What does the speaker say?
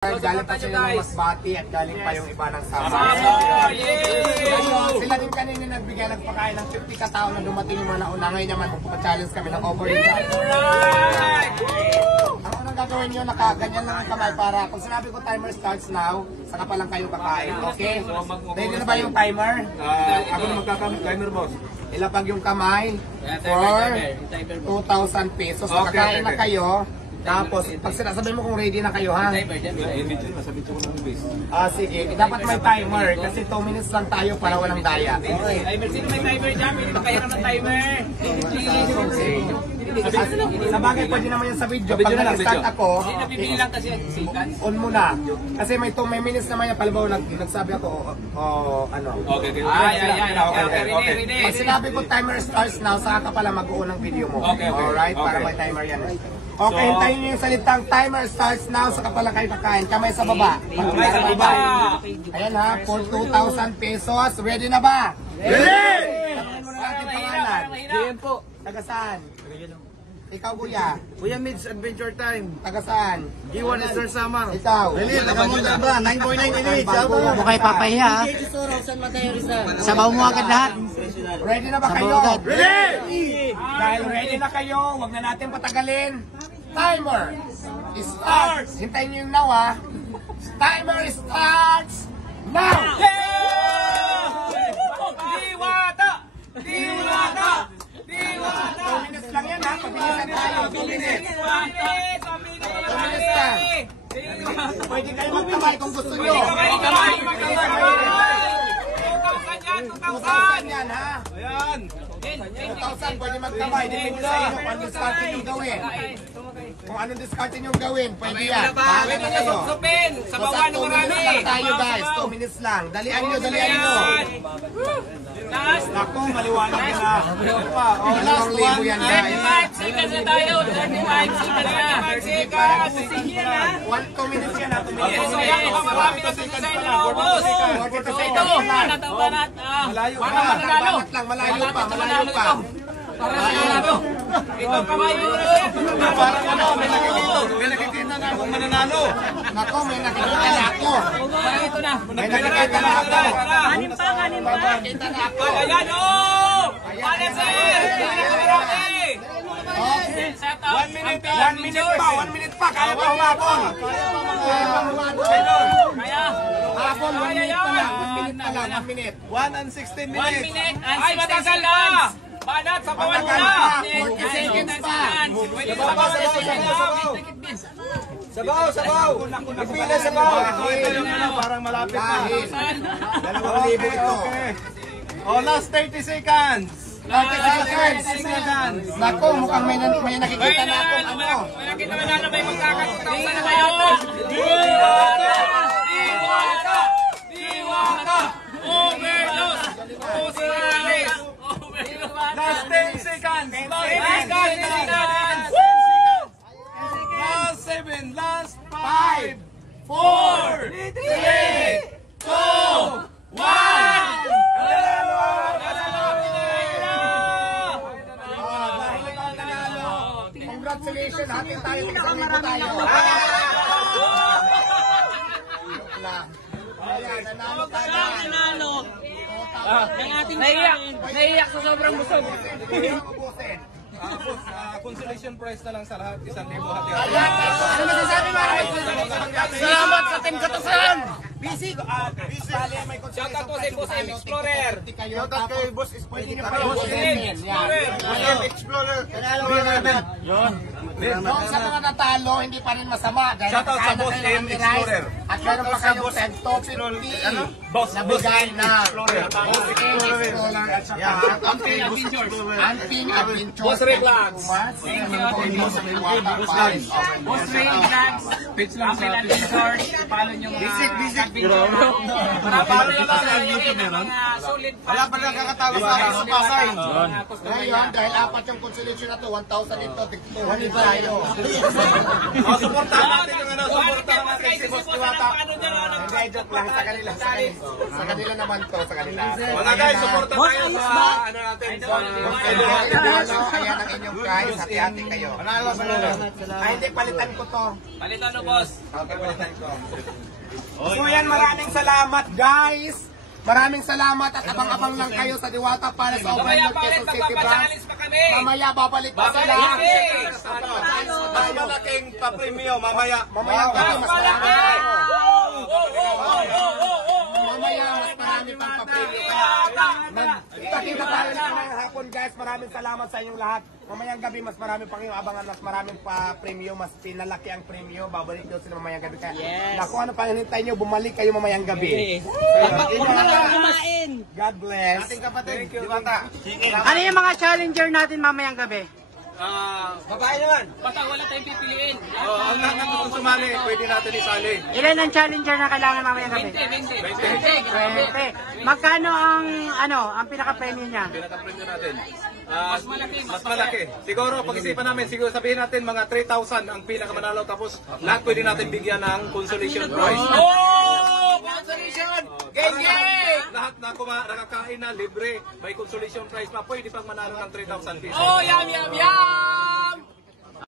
Galing pa sila ng Masbati at galing pa yung iba ng Sama. Sila din kanina nagbigay, nagpakain ng 50 katao na dumating yung mga nauna. Ngayon naman, magpapachallenge kami ng overhead. Ang unang gagawin nyo, nakaganyan lang ang kamay para kung sinabi ko timer starts now, saka pa lang kayo kakain. Okay? Ready na ba yung timer? Ako na magkaka-timer, boss. Ilapag yung kamay for 2,000 pesos. So, kakain na kayo. Tapos, pag sinasabi mo kung ready na kayo, ha? Hindi dyan, masabit ko ng base. Sige. Dapat may timer kasi 2 minutes lang tayo para walang daya. Timer, sino may timer dyan? May kaya ng timer. Sa bagay, pwede naman yan sa video. Pag nag-start ako, Nabibilang kasi seconds. on muna. Kasi may 2 minutes naman yan. Palabaw, nagsabi ako, ano. Okay. Pag sinabi ko timer starts now, saka ka pala mag-uun ng video mo. Okay. Alright? Para may timer yan. Okay, hintayin nyo yung salitang timer starts now, saka pala kayo kakain. Kamay sa baba. Kamay sa baba. Ayan ha, for 2,000 pesos. Ready na ba? Ready! Tanungin mo na natin pangalan. Diyan po. Taga saan? Ikaw, kuya. Kuya Mids, Adventure Time. Taga saan? G1 is Sir Samar. Ikaw. Release, taga-munda ba? 9.9 release. Huwag kayo papahiya, ha? Sabaw mo agad lahat. Ready na ba kayo? Ready! Dahil ready na kayo, huwag na natin patagalin. Timer starts. Hintayin nyo yung now, ha? Timer starts now! Diwata! Diwata! Diwata! 2 minutes lang yan, ha? Pabilisan tayo. 2 minutes. 2 minutes lang. Pwede kayo magkamay kung gusto nyo. 2,000 yan, ha? Ayan. 2,000 pwede magkamay. Depende sa inyo kung anong discarding nyo gawin. Kung anong discarding nyo gawin, pwede yan. Bahala na kayo. Supin! Sa bawah ng 2 minutes lang tayo, guys. 2 minutes lang. Dalian nyo, dalian nyo. Last! Naku, maliwanag na. Dalawang libo yan, guys. 35 seconds na tayo! 35 seconds na! 2 minutes yan, ha? 2 minutes. So yan, mukhang marami na sa inyo, boss! 42 seconds lang. Banat! Malayo Para pa. mananalo! Banat lang, malayo pa, malayo pa. Para mananalo! Ito, kamayo na Parang ano, may nakikita na akong mananalo. Naku, may nakikita na ako. Parang ito na! May nakikita na ako. Kanin pa! Nakikita na ako. Ayan, oh! Ano, sir? Marami! Set up! 1 minute pa, 1 minute pa. Kaya pa humabol. Kaya pa humabol. Kaya! Habol, 1 minute pa lang. 1 minute pa lang, 1 minute. 1 and 16 1 minutes. minute and 16 seconds! Banat, sa bawal mo Matagal na! pa, 40 seconds pa. Pwede sa bawal Sabaw! Nagpila sabaw! Parang malapit na. Kahit 2,000 ito. Oh, last 30 seconds. 30 seconds. Naku, mukhang may nakikita na akong ano. May nakita na na may magkakatutang na kayo! Diwata! Diwata! Diwata! Overdose! Overload! Last 10 seconds. Last 7. Last 5. 4. 3. 2. 1. Congratulations, happy tayo. Isang libo tayo. Ayan, nanalo ka na. Naiiyak sa sobrang busog. Ubusin. Consolation prize na lang sa lahat. 1,000 hati. Ano masasabi mo? Salamat sa Team Katusan! Busy. Bali, may Shout out to sa Boss M Explorer. Shout out kay Boss Pwede nyo pa Boss M Explorer. Explorer. Kung sa mga natalo, hindi pa rin masama. Dahil Shout out sa Boss M Explorer. At meron pa kayong Ted Top 50 na bigay na Boss M Explorer at saka Anting Adventure. Boss Ray Vlogs. Boss Ray Vlogs. Apple Adventures. Follow nyo mga video. Para-para nyo lang yung mga solid fans. Wala pa lang kakatawa sa akin sa Pasay. Ngayon, dahil apat yung consolation na to, 1,000 ito, 200 tayo. Supportahan natin yung ano, supportahan natin si Boss Diwata. Ano dyan, Hindi, joke lang. Sa kanila. Sa kanila naman to. Sa kanila. Mga guys, suporta tayo sa ano natin. Ayan ang inyong guys. Hati-hati kayo. Ay, hindi. Palitan ko to. Palitan no, boss. Okay, palitan ko. So yan, maraming salamat guys. Maraming salamat at abang-abang lang kayo sa Diwata para sa Mamaya Overload palit, Quezon City branch. magpapachallenge pa kami. Mamaya babalik pa sila. Mas malaking pa-premium mamaya. Mamaya gabi mas marami. Mamaya mas marami pang papilyo. Kita-kita tayo na ngayong hapon guys. Maraming salamat sa inyong lahat. Mamayang gabi mas marami pang yung abangan, mas maraming pa premium, mas pinalaki ang premium. Babalik daw sila mamayang gabi. Kaya, naku, ano pang hinintay nyo, bumalik kayo mamayang gabi. Kumain! God bless. Ating kapatid, Diwata. Ano yung mga challenger natin mamayang gabi? Babae naman. Basta wala tayong pipiliin. Ang lahat ng gusto sumali, pwede natin isali. Ilan ang challenger na kailangan mamayang gabi? 20. Magkano ang pinaka-premium niya? Pinaka-premium natin. Mas malaki. Siguro, pag-isipan namin, siguro sabihin natin mga 3,000 ang pinakamanalo. Tapos lahat pwede natin bigyan ng consolation prize. Oh! Consolation! Gay! Lahat na nakakain na libre, may consolation prize pa, pwede pang manalo ng 3,000 pesos. Oh, yum, yum, yum!